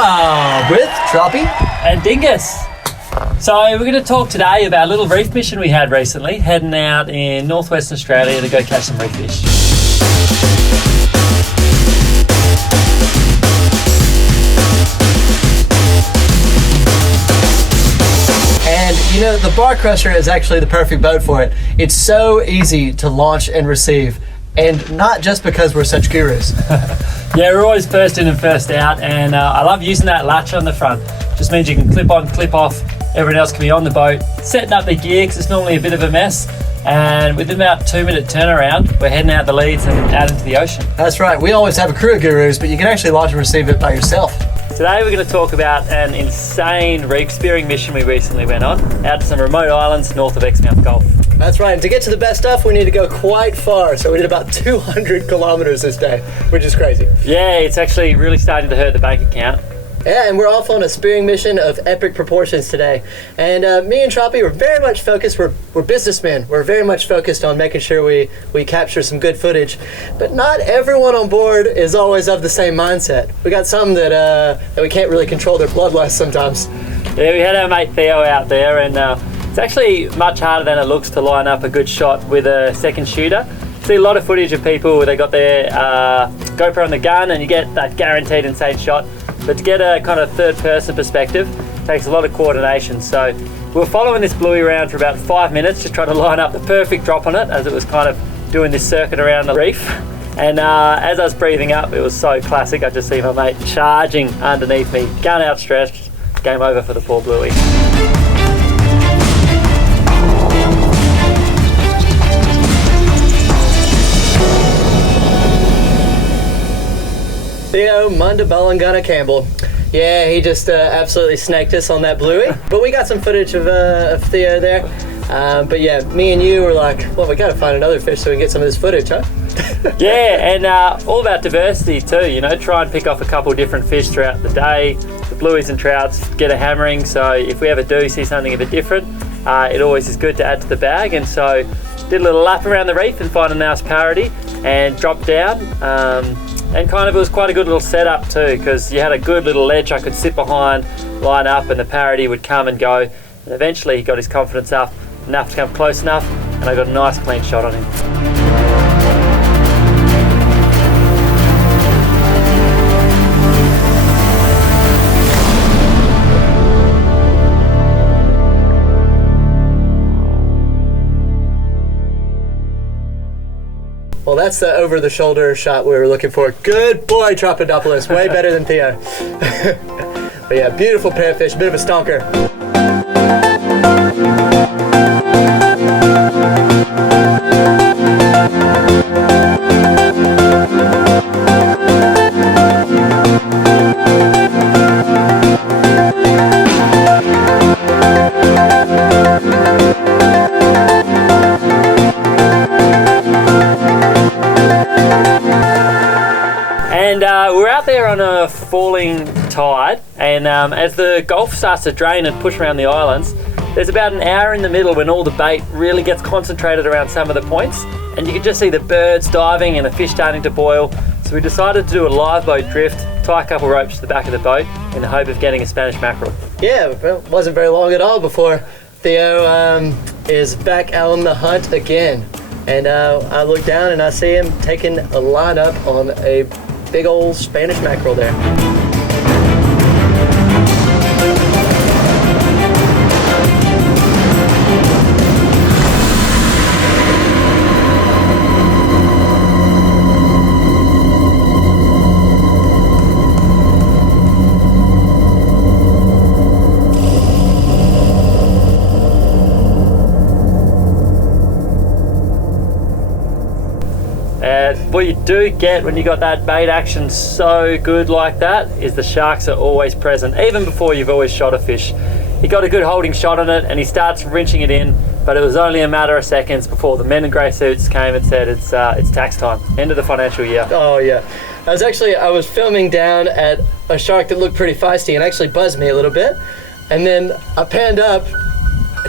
Rob with Tropi and Dingus. So we're going to talk today about a little reef mission we had recently, heading out in northwestern Australia to go catch some reef fish. And you know, the barcrusher is actually the perfect boat for it. It's so easy to launch and receive, and not just because we're such gurus. Yeah, we're always first in and first out, and I love using that latch on the front. Just means you can clip on, clip off. Everyone else can be on the boat, setting up their gear because it's normally a bit of a mess. And within about 2-minute turnaround, we're heading out the leads and out into the ocean. That's right. We always have a crew of gurus, but you can actually launch and receive it by yourself. Today we're going to talk about an insane reef spearing mission we recently went on, out to some remote islands north of Exmouth Gulf. That's right. And to get to the best stuff, we need to go quite far. So we did about 200 kilometers this day, which is crazy. Yeah, it's actually really starting to hurt the bank account. Yeah, and we're off on a spearing mission of epic proportions today. And me and Tropi, we're very much focused. We're businessmen. We're very much focused on making sure we capture some good footage. But not everyone on board is always of the same mindset. We got some that we can't really control their bloodlust sometimes. Yeah, we had our mate Theo out there, and it's actually much harder than it looks to line up a good shot with a second shooter. See a lot of footage of people where they got their GoPro on the gun and you get that guaranteed insane shot. But to get a kind of third person perspective takes a lot of coordination. So we were following this buoy around for about 5 minutes, just trying to line up the perfect drop on it as it was kind of doing this circuit around the reef. And as I was breathing up, it was so classic. I just see my mate charging underneath me, gun outstretched. Game over for the poor buoy. Theo Mundaballangana Campbell. Yeah, he just absolutely snaked us on that bluey. But we got some footage of Theo there. But yeah, me and you were like, well, we got to find another fish so we can get some of this footage, huh? Yeah, and all about diversity too, you know, try and pick off a couple different fish throughout the day. The blueies and trouts get a hammering, so if we ever do see something a bit different, it always is good to add to the bag. And so did a little lap around the reef and find a nice parody and dropped down. And kind of it was quite a good little setup too, because you had a good little ledge I could sit behind, line up, and the parody would come and go. And eventually he got his confidence up enough to come close enough, and I got a nice clean shot on him. Well, that's the over-the-shoulder shot we were looking for. Good boy, Tropodopoulos. Way better than Theo. But yeah, beautiful parrotfish, bit of a stonker. And we're out there on a falling tide, and as the Gulf starts to drain and push around the islands, there's about an hour in the middle when all the bait really gets concentrated around some of the points, and you can just see the birds diving and the fish starting to boil. So we decided to do a live boat drift, tie a couple ropes to the back of the boat in the hope of getting a Spanish mackerel. Yeah, well, it wasn't very long at all before Theo is back out on the hunt again. And I look down and I see him taking a line up on a big old Spanish mackerel there. What you do get when you got that bait action so good like that is the sharks are always present, even before you've always shot a fish. He got a good holding shot on it and he starts wrenching it in, but it was only a matter of seconds before the men in grey suits came and said it's tax time, end of the financial year. Oh yeah. I was filming down at a shark that looked pretty feisty and actually buzzed me a little bit. And then I panned up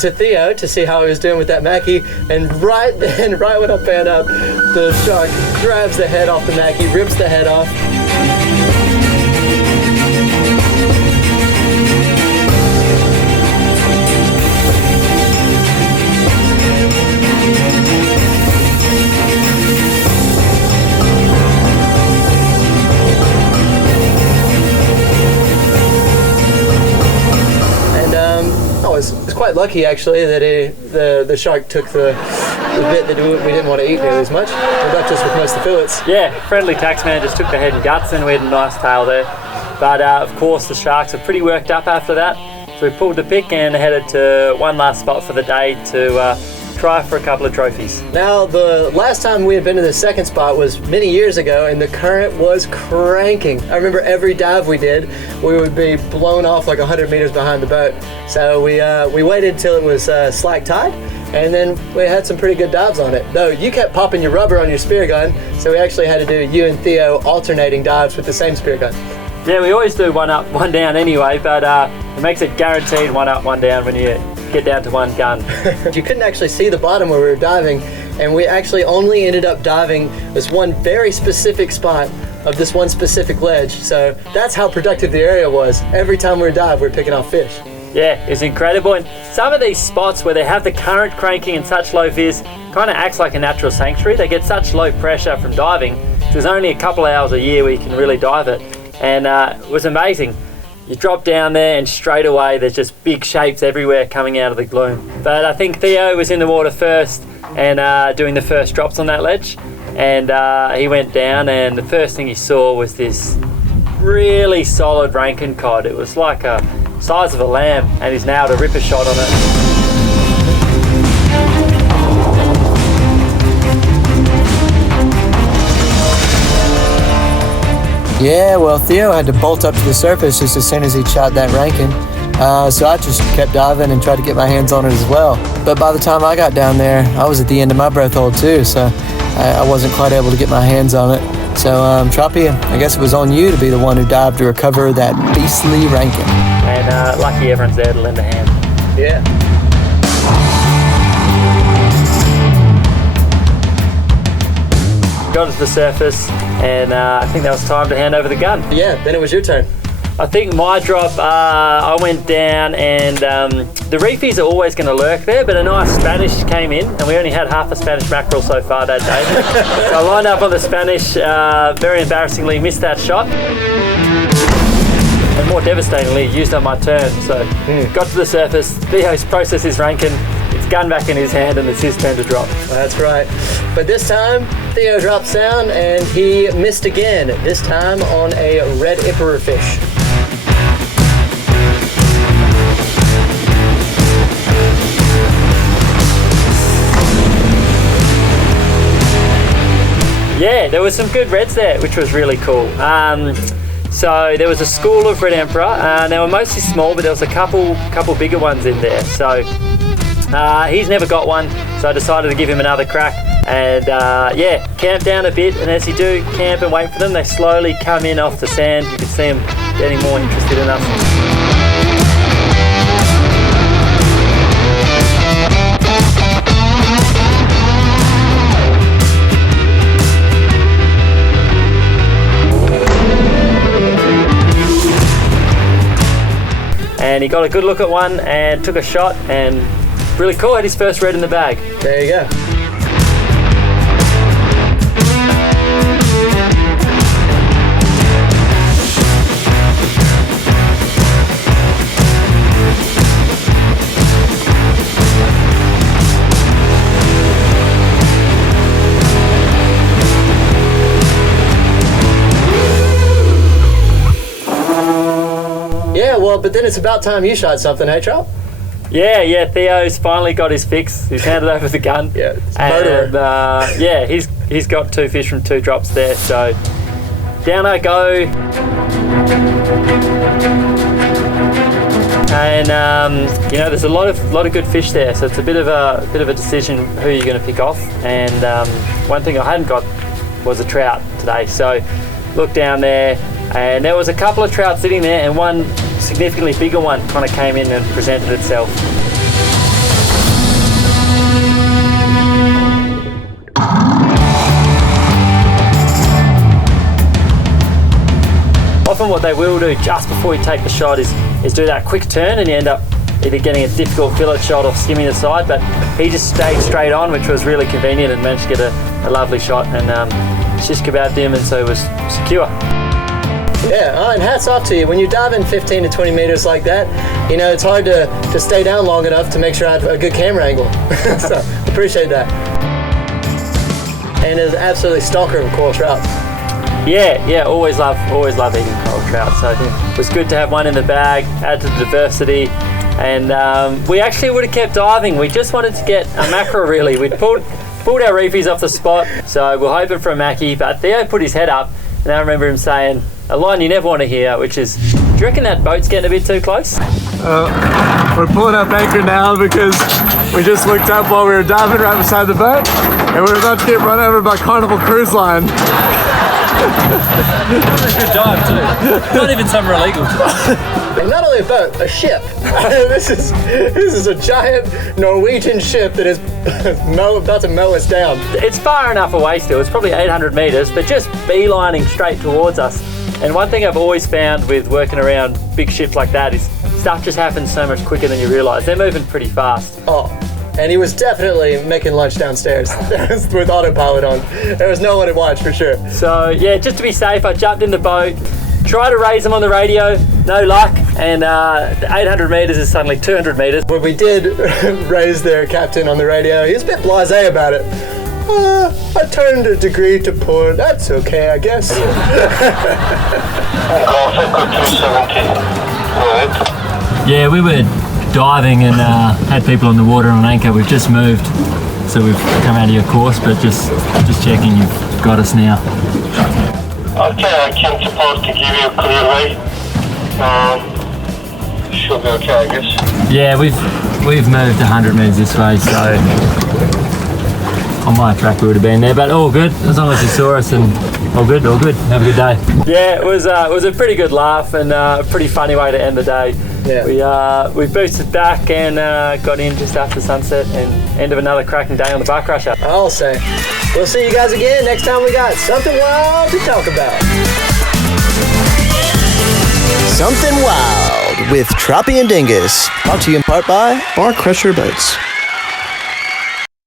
to Theo to see how he was doing with that Mackie, and right when I pan up, the shark grabs the head off the Mackie, rips the head off. quite lucky actually that the shark took the bit that we didn't want to eat nearly as much. It left us with most of the fillets. Yeah, friendly taxman just took the head and guts, and we had a nice tail there. But of course the sharks are pretty worked up after that, so we pulled the pick and headed to one last spot for the day to try for a couple of trophies. Now, the last time we had been to the second spot was many years ago, and the current was cranking. I remember every dive we did, we would be blown off like 100 meters behind the boat. So we waited till it was slack tide, and then we had some pretty good dives on it. Though you kept popping your rubber on your spear gun, so we actually had to do you and Theo alternating dives with the same spear gun. Yeah, we always do one up, one down anyway, but it makes it guaranteed one up, one down when you get down to one gun. You couldn't actually see the bottom where we were diving, and we actually only ended up diving this one very specific spot of this one specific ledge. So that's how productive the area was. Every time we dive, we're picking off fish. Yeah, it's incredible. And some of these spots where they have the current cranking and such low vis kind of acts like a natural sanctuary. They get such low pressure from diving. There's only a couple of hours a year where you can really dive it. And it was amazing. You drop down there and straight away there's just big shapes everywhere coming out of the gloom. But I think Theo was in the water first and doing the first drops on that ledge. And he went down, and the first thing he saw was this really solid Rankin cod. It was like a size of a lamb, and he's nailed a ripper shot on it. Yeah, well, Theo had to bolt up to the surface just as soon as he shot that Rankin. So I just kept diving and tried to get my hands on it as well. But by the time I got down there, I was at the end of my breath hold too, so I wasn't quite able to get my hands on it. So, Tropi, I guess it was on you to be the one who dived to recover that beastly Rankin. And lucky everyone's there to lend a hand. Yeah. Got to the surface, and I think that was time to hand over the gun. Yeah, then it was your turn. I think my drop, I went down, and the reefies are always going to lurk there, but a nice Spanish came in, and we only had half a Spanish mackerel so far that day. So I lined up on the Spanish, very embarrassingly missed that shot. And more devastatingly, used up my turn. So got to the surface, Theo's processed his Rankin, it's gun back in his hand, and it's his turn to drop. That's right. But this time, Theo drops down, and he missed again, this time on a red emperor fish. Yeah, there was some good reds there, which was really cool. So there was a school of red emperor, and they were mostly small, but there was a couple bigger ones in there. So he's never got one, so I decided to give him another crack. And yeah, camp down a bit, and as you do, camp and wait for them, they slowly come in off the sand. You can see them getting more interested in us. And he got a good look at one and took a shot, and really cool, had his first red in the bag. There you go. Yeah, well, but then it's about time you shot something, hey, Trop? Yeah, Theo's finally got his fix. He's handed over the gun. Yeah, it's murderer. And yeah, he's got 2 fish from 2 drops there. So down I go. And you know, there's a lot of good fish there. So it's a bit of a decision who you're going to pick off. And one thing I hadn't got was a trout today. So look down there, and there was a couple of trout sitting there, and one significantly bigger one kind of came in and presented itself. Often what they will do just before you take the shot is do that quick turn, and you end up either getting a difficult fillet shot or skimming the side, but he just stayed straight on, which was really convenient, and managed to get a lovely shot, and shish kebabbed him, and so it was secure. Yeah, and hats off to you. When you dive in 15 to 20 meters like that, you know, it's hard to stay down long enough to make sure I have a good camera angle. So, appreciate that. And is absolutely stalker of coral trout. Yeah, always love eating coral trout. So it was good to have one in the bag, add to the diversity. And we actually would have kept diving. We just wanted to get a mackerel really. We'd pulled our reefies off the spot, so we're hoping for a mackie, but Theo put his head up, and I remember him saying a line you never want to hear, which is, do you reckon that boat's getting a bit too close? We're pulling up anchor now because we just looked up while we were diving right beside the boat, and we're about to get run over by Carnival Cruise Line. That was a good dive too. Not even somewhere illegal. And not only a boat, a ship. This is a giant Norwegian ship that is about to mow us down. It's far enough away still. It's probably 800 meters, but just beelining straight towards us. And one thing I've always found with working around big ships like that is stuff just happens so much quicker than you realize. They're moving pretty fast. Oh. And he was definitely making lunch downstairs with autopilot on. There was no one to watch for sure. So yeah, just to be safe, I jumped in the boat, tried to raise him on the radio, no luck, and 800 meters is suddenly 200 meters. When we did raise their captain on the radio, he was a bit blasé about it. I turned a degree to port. That's okay, I guess. Yeah, we were diving and had people on the water on anchor. We've just moved, so we've come out of your course, but just checking you've got us now. Okay, I came to port to give you a clear way. Should be okay, I guess. Yeah, we've moved 100 metres this way, so on my track we would have been there, but all good as long as you saw us, and all good. Have a good day. Yeah, it was a pretty good laugh and a pretty funny way to end the day. Yeah. We boosted back and got in just after sunset and end of another cracking day on the barcrusher. I'll say. We'll see you guys again next time we got something wild to talk about. Something Wild with Tropi and Dingus. Brought to you in part by Barcrusher Boats.